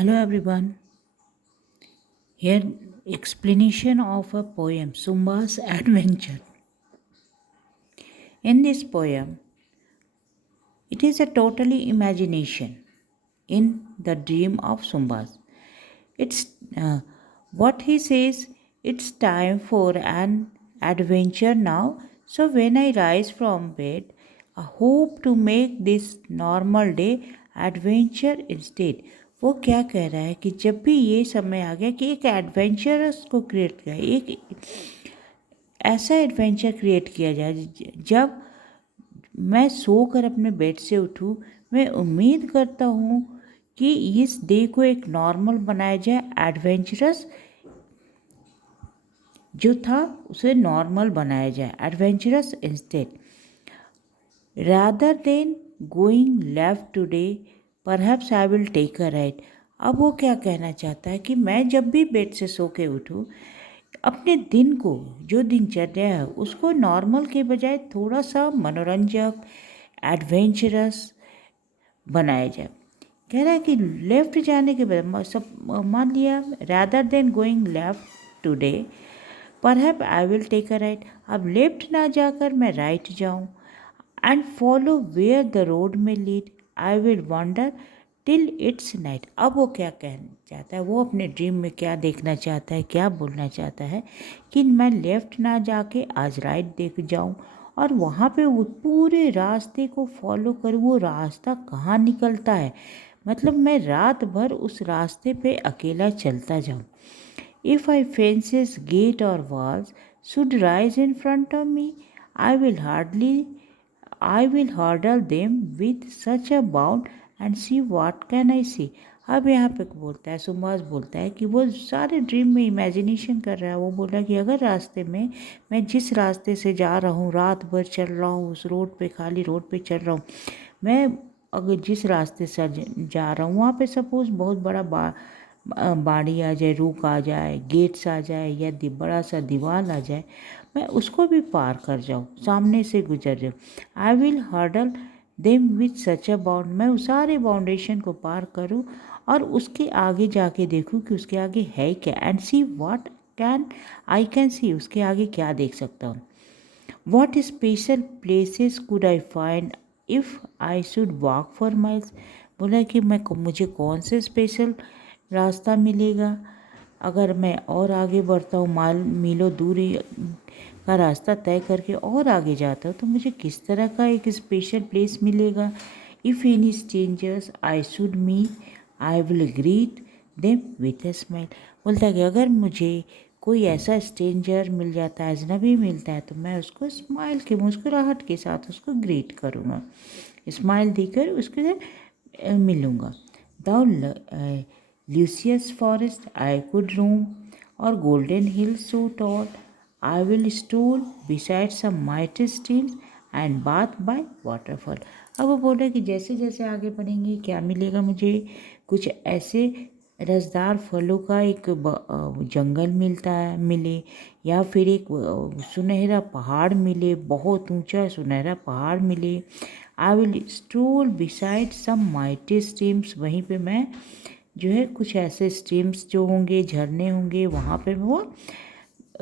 Hello everyone. Here explanation of a poem Sumba's Adventure. In this poem, it is a totally imagination in the dream of Sumbas. It's what he says. It's time for an adventure now. So when I rise from bed, I hope to make this normal day adventure instead. वो क्या कह रहा है कि जब भी ये समय आ गया कि एक एडवेंचरस को क्रिएट किया, एक ऐसा एडवेंचर क्रिएट किया जाए जब मैं सोकर अपने बेड से उठूँ, मैं उम्मीद करता हूँ कि इस डे को एक नॉर्मल बनाया जाए, एडवेंचरस जो था उसे नॉर्मल बनाया जाए, adventurous instead rather than going left today perhaps I will take a right. अब वो क्या कहना चाहता है कि मैं जब भी बेड से सो के उठूँ, अपने दिन को, जो दिनचर्या है उसको नॉर्मल के बजाय थोड़ा सा मनोरंजक, एडवेंचरस बनाया जाए। कह रहा है कि लेफ्ट जाने के बाद सब मान लिया, rather than going left today perhaps I will take a right. अब लेफ्ट ना जाकर मैं राइट जाऊँ, and follow where the road may lead I will wander till it's night. अब वो क्या कहना चाहता है, वो अपने ड्रीम में क्या देखना चाहता है, क्या बोलना चाहता है कि मैं लेफ़्ट ना जाके आज राइट देख जाऊं और वहाँ पे वो पूरे रास्ते को फॉलो करूँ। वो रास्ता कहाँ निकलता है, मतलब मैं रात भर उस रास्ते पे अकेला चलता जाऊँ। इफ़ आई फेंसेस गेट और walls should rise in front of me I will hurdle them with such a bound and see what can I see। अब यहाँ पे बोलता है, सुभाष बोलता है कि वो सारे ड्रीम में इमेजिनेशन कर रहा है। वो बोला कि अगर रास्ते में मैं जिस रास्ते से जा रहा हूँ, रात भर चल रहा हूँ उस रोड पे, खाली रोड पे चल रहा हूँ, मैं अगर जिस रास्ते से जा रहा हूँ वहाँ पे सपोज़ बहुत बड़ा बाड़ी आ जाए, रुक आ जाए, गेट्स आ जाए या बड़ा सा दीवार आ जाए, मैं उसको भी पार कर जाऊँ, सामने से गुजर जाऊँ। I will hurdle them with such a bound, मैं उस सारे बाउंडेशन को पार करूँ और उसके आगे जाके देखूँ कि उसके आगे है क्या, and see what can see, उसके आगे क्या देख सकता हूँ। What special places could I find if I should walk for miles. बोला कि मुझे कौन से स्पेशल रास्ता मिलेगा अगर मैं और आगे बढ़ता हूँ, मीलों दूरी का रास्ता तय करके और आगे जाता हूँ, तो मुझे किस तरह का एक स्पेशल प्लेस मिलेगा। If any strangers I should meet I will greet them with a smile. बोलता है कि अगर मुझे कोई ऐसा स्ट्रेंजर मिल जाता है, अजनबी मिलता है, तो मैं उसको स्माइल के, मुस्कुराहट के साथ उसको ग्रीट करूँगा, स्माइल देकर उसके साथ मिलूँगा। Though luscious forest I could roam और golden hill so tall I will stroll beside some mighty streams and bathe by waterfall. अब वो बोले कि जैसे जैसे आगे बढ़ेंगे क्या मिलेगा मुझे, कुछ ऐसे रसदार फलों का एक जंगल मिले, या फिर एक सुनहरा पहाड़ मिले, बहुत ऊंचा सुनहरा पहाड़ मिले। I will stroll beside some mighty streams, वहीं पे मैं जो है कुछ ऐसे स्ट्रीम्स जो होंगे, झरने होंगे, वहाँ पे वो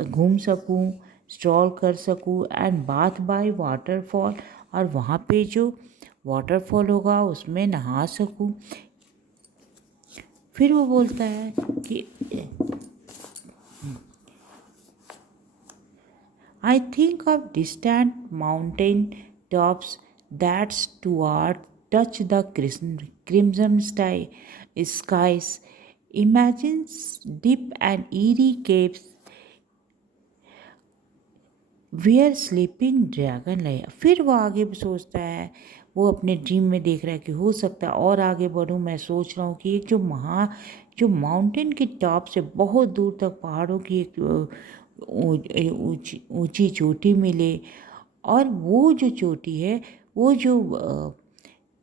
घूम सकूँ, स्ट्रॉल कर सकूँ, एंड बाथ बाय वाटरफॉल, और वहाँ पे जो वाटरफॉल होगा उसमें नहा सकूँ। फिर वो बोलता है कि I think of distant mountain tops that's toward touch the crimson skies, imagines deep and eerie caves where sleeping dragon like. फिर वो आगे सोचता है, वो अपने ड्रीम में देख रहा है कि हो सकता है और आगे बढ़ूँ। मैं सोच रहा हूँ कि एक जो माउंटेन के टॉप से बहुत दूर तक पहाड़ों की एक ऊंची चोटी मिले, और वो जो चोटी है, वो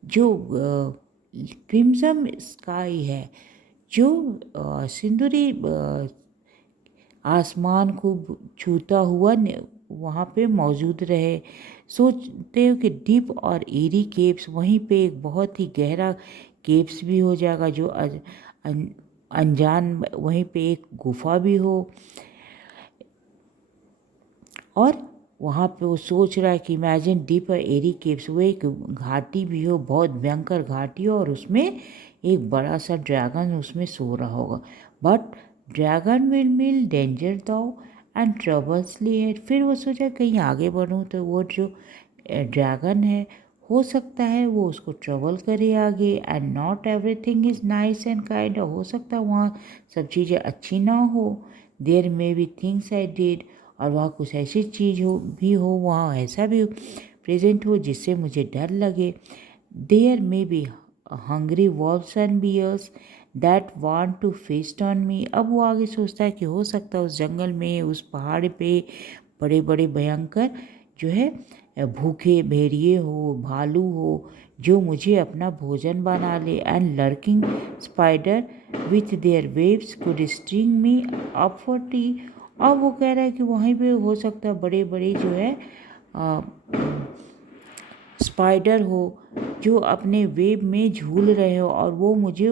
जो क्रिम्सन स्काई है, जो सिंदूरी आसमान को छूता हुआ वहाँ पे मौजूद रहे। सोचते हो कि डीप और एरी केव्स, वहीं पे एक बहुत ही गहरा केव्स भी हो जाएगा जो अनजान वहीं पे एक गुफा भी हो, और वहाँ पे वो सोच रहा है कि इमेजिन डीपर एरी केव्स, वो एक घाटी भी हो, बहुत भयंकर घाटी हो, और उसमें एक बड़ा सा ड्रैगन उसमें सो रहा होगा। But dragon will mean danger though and troubles लिए। फिर वो सोचा कहीं आगे बढ़ूँ तो वो जो ड्रैगन है, हो सकता है वो उसको ट्रबल करे आगे, and not everything is nice and kind. हो सकता है वहाँ सब चीज़ें अच्छी ना हो, there may be things I did, और वहाँ कुछ ऐसी चीज़ हो वहाँ ऐसा भी प्रेजेंट हो जिससे मुझे डर लगे। There may be hungry wolves and bears that want to feast on me. अब वो आगे सोचता है कि हो सकता है उस जंगल में, उस पहाड़ पे बड़े बड़े भयंकर जो है भूखे भेड़िए हो, भालू हो, जो मुझे अपना भोजन बना ले, and lurking spider with their waves could string me up for T. अब वो कह रहा है कि वहीं पे हो सकता है बड़े बड़े जो है स्पाइडर हो, जो अपने वेब में झूल रहे हो, और वो मुझे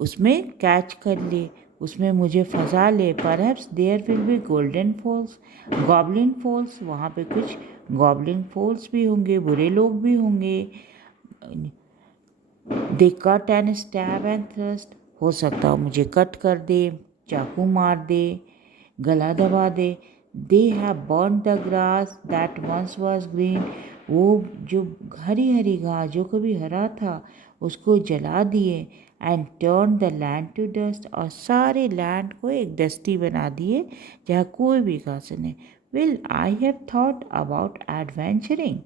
उसमें कैच कर ले, उसमें मुझे फंसा ले। Perhaps there will be golden falls, goblin falls, वहाँ पे कुछ गॉबलिन फॉल्स भी होंगे, बुरे लोग भी होंगे। They cut and stab and thrust, हो सकता है मुझे कट कर दे, चाकू मार दे, गला दबा दे। They have burn the grass that once was green, वो जो हरी हरी घास जो कभी हरा था उसको जला दिए। And turn the land to dust, और सारे लैंड को एक डस्टी बना दिए जहाँ कोई भी घास नहीं। Will I have thought about adventuring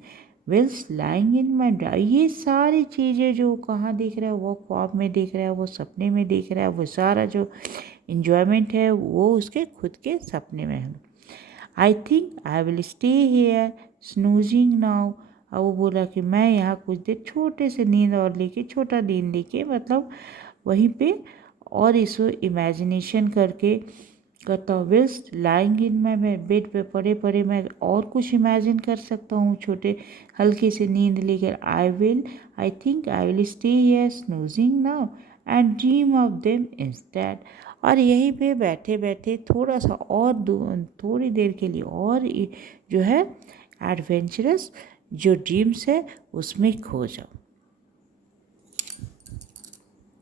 whilst lying in my dry, ये सारी चीज़ें जो कहाँ देख रहा है, वो ख्वाब में देख रहा है, वो सपने में देख रहा है, वो सारा जो इन्जॉयमेंट है वो उसके खुद के सपने में है। I think I will stay here snoozing now. अब वो बोला कि मैं यहाँ कुछ देर छोटे से नींद और लेके, छोटा नींद लेके, मतलब वहीं पे और इसको इमेजिनेशन करके करता हूँ। Whilst lying in my bed पे पड़े पड़े मैं और कुछ इमेजिन कर सकता हूँ, छोटे हल्के से नींद लेकर। I think I will stay here snoozing now and dream of them instead. और यहीं पे बैठे बैठे थोड़ा सा और थोड़ी देर के लिए और जो है एडवेंचरस जो ड्रीम्स है उसमें खो जाओ।